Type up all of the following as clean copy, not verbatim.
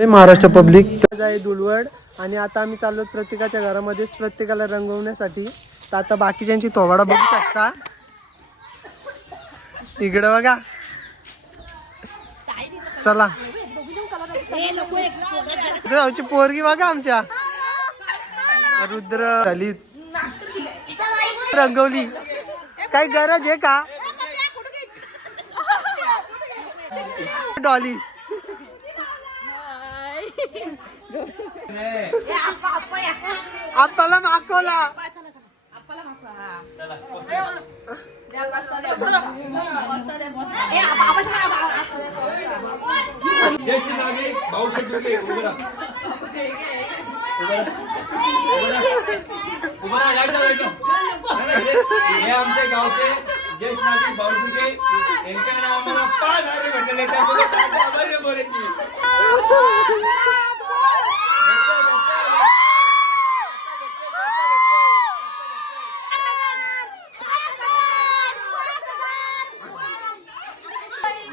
Maharashtra public आहे दुलवड आणि आता आम्ही चाललो प्रत्येकाच्या घरामध्येच प्रत्येकाला रंगवण्यासाठी. तर आता बाकीच्यांची थोबाडा बघू शकता इकडं बघा. चला आमची पोरगी बघा आमच्या रुद्र झाली रंगवली. काही गरज आहे का डॉली? आपल्याला मागवला ज्येष्ठ नागरिक भाऊसाहेब दुर्गे उभा हे आमच्या गावचे ज्येष्ठ नागरिक भाऊ दुर्गे यांच्या नाव आम्हाला 5,000 भेटलेले.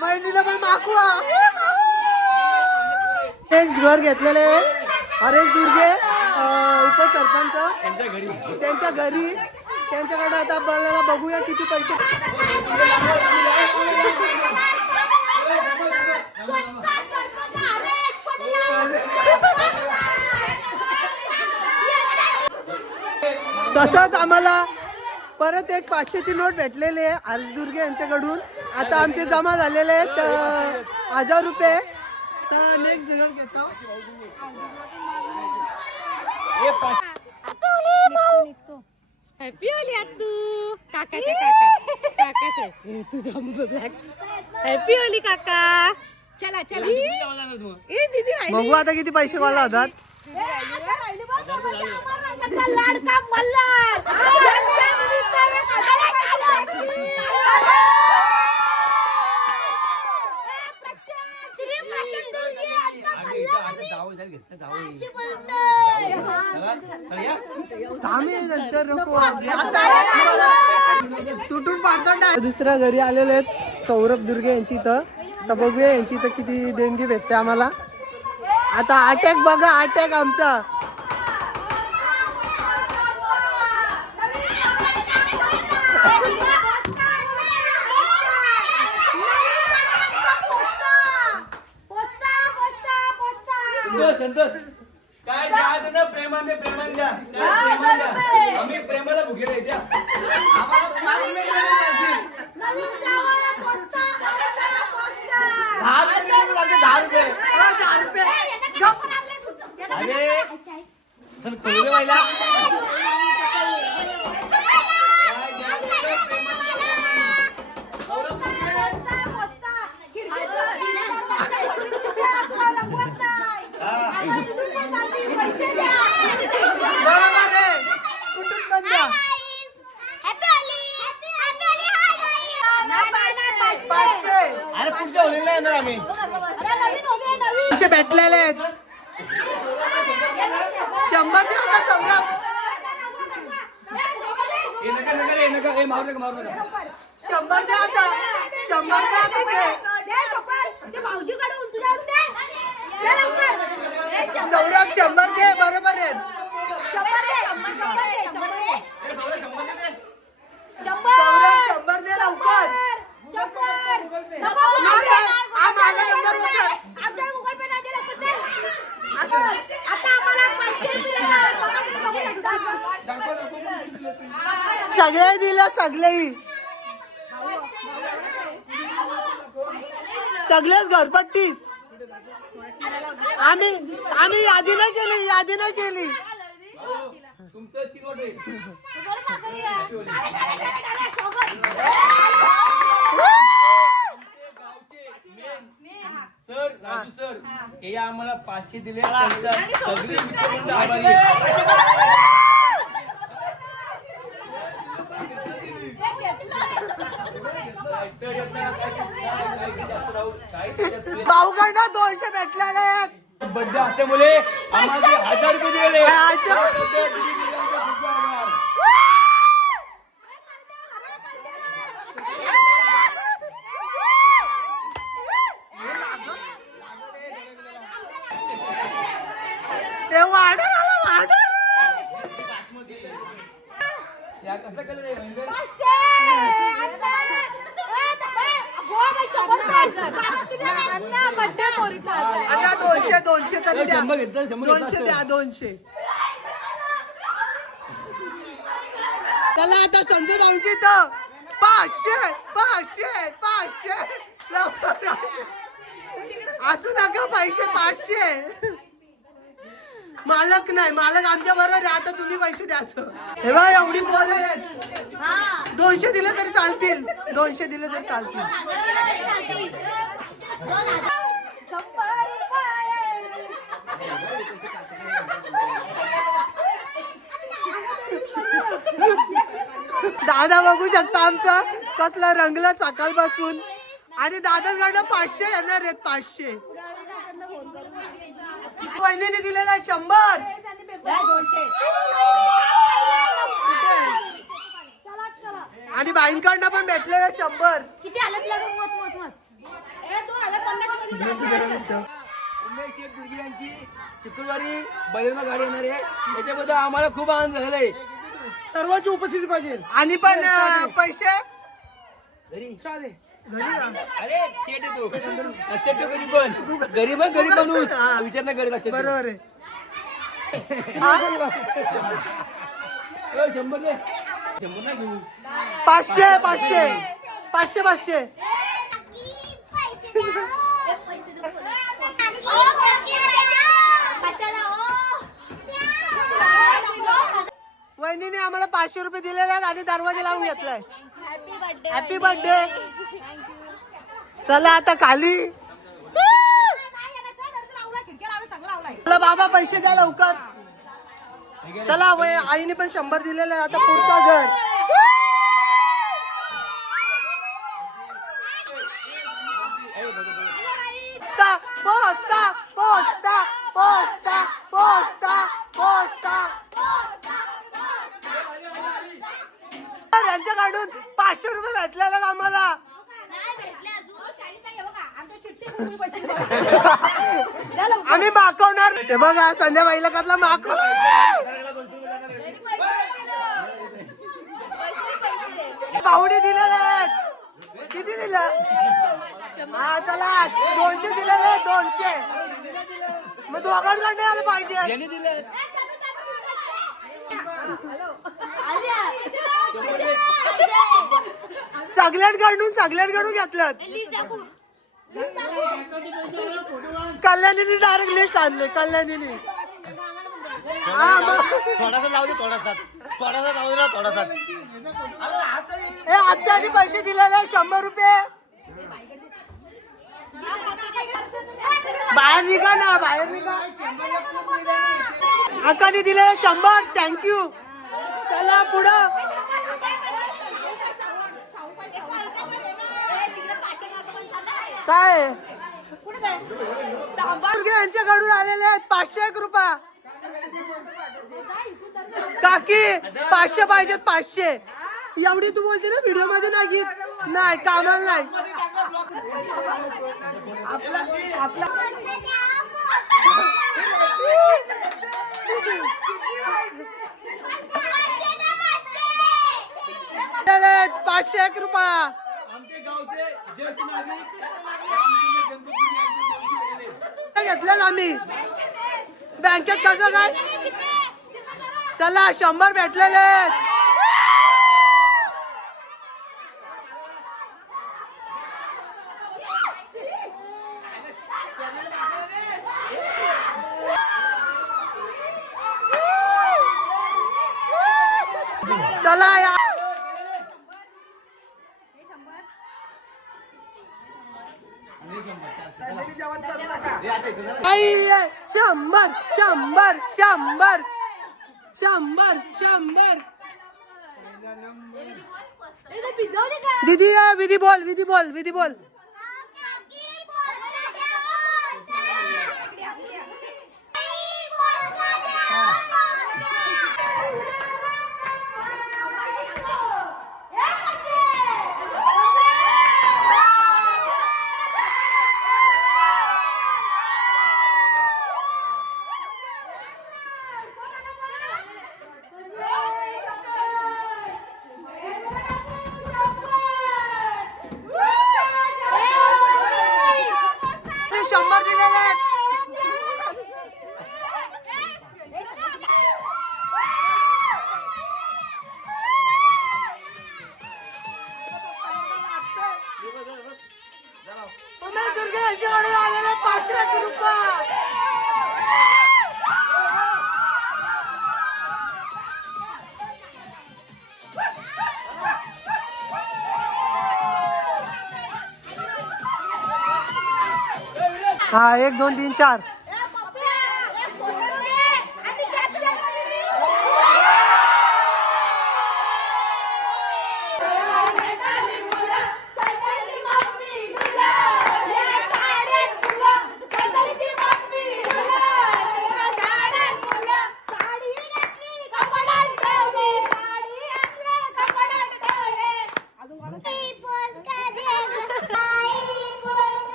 महिनीला पण मागवा. एक घर घेतलेले हरेश दुर्गे उपसरपंच त्यांच्या घरी त्यांच्याकडे आता आपल्याला बघूया किती पैसे. तसंच आम्हाला परत एक 500ची नोट भेटलेली आहे हरेश दुर्गे यांच्याकडून. आता आमचे जमा झालेले आहेत 1000 रुपये. तर नेक्स्ट डिनर घेतो. हॅपी होली तू काकाचे काका काकाचे तुझा ब्लॅक. हॅपी होली काका. चला चला ए दीदी बघू आता किती पैसे मला होतात. लाडका मल्हार तुटून पाडतो. दुसऱ्या घरी आलेले आहेत सौरभ दुर्गे यांची इथं. तर बघूया यांची इथं किती देणगी भेटते आम्हाला. आता अटॅक बघा अटॅक आमचा. काय द्या ना प्रेमाने प्रेमान द्या आम्ही प्रेमाला भुकेले द्या. पैसे भेटलेले आहेत 100 दे आता सौरभ. 100 दे आता 100 दे आता सौरभ 100 दे बरोबर आहेत. सौरभ 100 दे लवकर. सगळे दिलं सगळेही सगळेच घरपट्टीस. आम्ही यादी नाही केली. सर राजू सर हे आम्हाला 500 दिले. सगळे आभारी भाऊ काय ना 200 भेटलेले आहेत. बड्डे असल्यामुळे आम्हाला 1000 रुपये दिले. आता 200 तरी द्या. 100 घेतलं, 100 200 द्या 200. चला आता संजय भाऊंची तर 500 असू नका पैसे 500. मालक नाही, मालक आमच्या बरोबर आहे. आता तुम्ही पैसे द्यायचं. हे बघ एवढी पोरं आहेत. 200 दिले तरी चालतील. 200 दिले तरी चालतील. दादा बघू शकता आमचा कसला रंगला सकाळपासून. आणि दादाकडनं 500 येणार आहेत. 500 वहिनीने दिलेला 100. आणि बाईंकडनं पण भेटलेलं 100. किती आलं तुला मत उमेश शेठ दुर्गे यांची शुक्रवारी बैलगाडा गाडी येणार आहे. त्याच्याबद्दल आम्हाला खूप आनंद झालाय. सर्वांची उपस्थिती पाहिजे. आणि पण पैसे घरी घरी अरे शेठ येतो लक्षात ठेव. गरीब माणूस विचार नाही घरी लक्षात ठेव. बरोबर आहे. 100 दे. 100 नाही घेऊ. 500. वहिनीने आम्हाला 500 रुपये दिलेले आहेत आणि दरवाजा लावून घेतलाय. Happy birthday. चला आता खाली. चला बाबा पैसे द्या लवकर. चला आईने पण 100 दिलेले आहे. आता पुढचा घर. पोस्ता यांच्याकडून 500 रुपये भेटलेले आम्हाला. आम्ही मागवणार. ते बघा संध्याबाईला कसला मागव. पाहुणे दिलेले आहेत. किती दिलं? हा चला 200 दिलेले. 200 मग दोघांकडे आलं पाहिजे. सगळ्यांकडून घेतलं. कल्याणीने डायरेक्ट लिस्ट आणले. कल्याणीने हा मग थोडासा लावू दे. थोडासा हे आत्या आधी पैसे दिलेले 100 रुपये. बाहेर निघा ना. अक्काने दिले 100. थँक्यू. चला पुढं. काय यांच्याकडून आलेले आहेत 501 रुपये. काकी 500 पाहिजेत. 500 एवढी तू बोलते ना व्हिडिओ मध्ये. नाही कामाला नाही. पाचशे 1 रुपया. आमचे गावचे ज्येष्ठ नागरिक घेतलं आम्ही बँकेत. कसं काय. चला 100 भेटलेले. चला या. आई 100. दीदी विधी बोल. उमेश दुर्गे यांच्याकडून आलेले 500 रुपये. हा 1 2 3 4.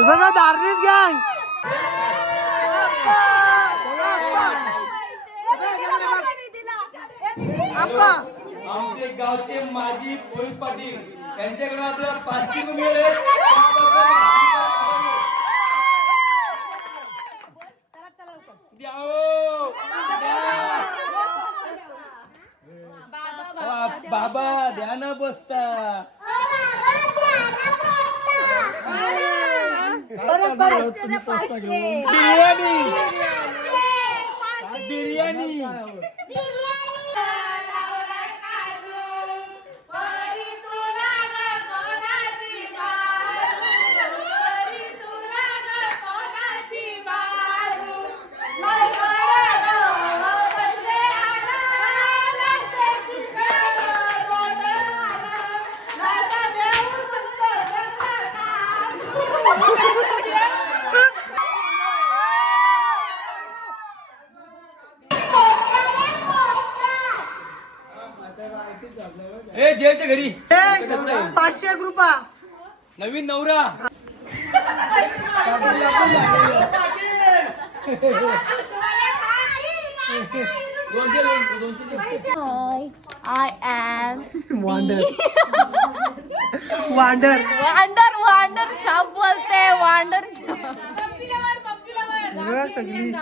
बघा दार्निस गँग. आमचे गावचे माजी पोलीस पाटील यांच्याकडे आपल्याला 500 रुपये बाबा द्या ना बसता. बिर्याणी ए जेलच्या घरी 500 रुपये. नवीन नवरा. I am wander wander wander छाप बोलते वांडर सगळी.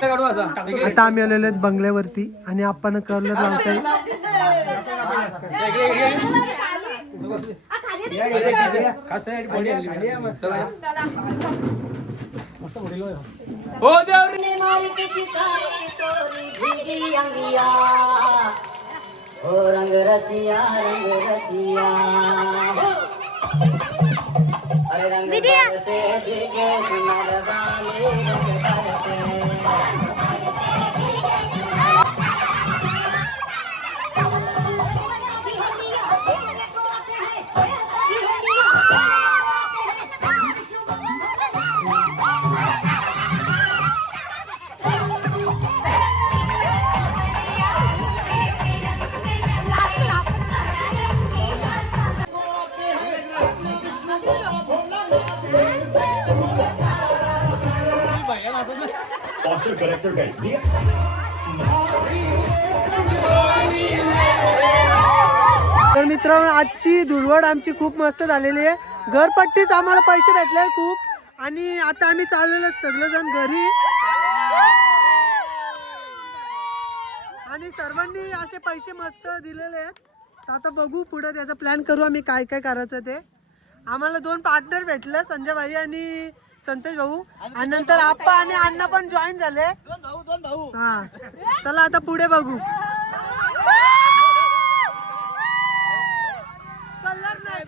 काढू असा. आता आम्ही आलेलो आहेत बंगल्यावरती आणि आपण कलर लावतोय. हो देव रंग रसिया अरे रंग बरसे दिखे सुनर वाले रंग बरसे. Foster Collector Guide. तर मित्रांनो आजची धुळवड आमची खूप मस्त झालेली आहे. घरपट्टीच आम्हाला पैसे भेटले खूप आणि आता आम्ही चाललेलो सगळेजण घरी आणि सर्वांनी असे पैसे मस्त दिलेले आहेत. तर आता बघू पुढे त्याचा प्लॅन करू आम्ही काय काय करायचं ते. आम्हाला 2 पार्टनर भेटले संजय भाई आणि संतोष भाऊ आणि नंतर आप्पा आणि अण्णा पण जॉईन झाले. हा चला आता पुढे बघू. कलर नाही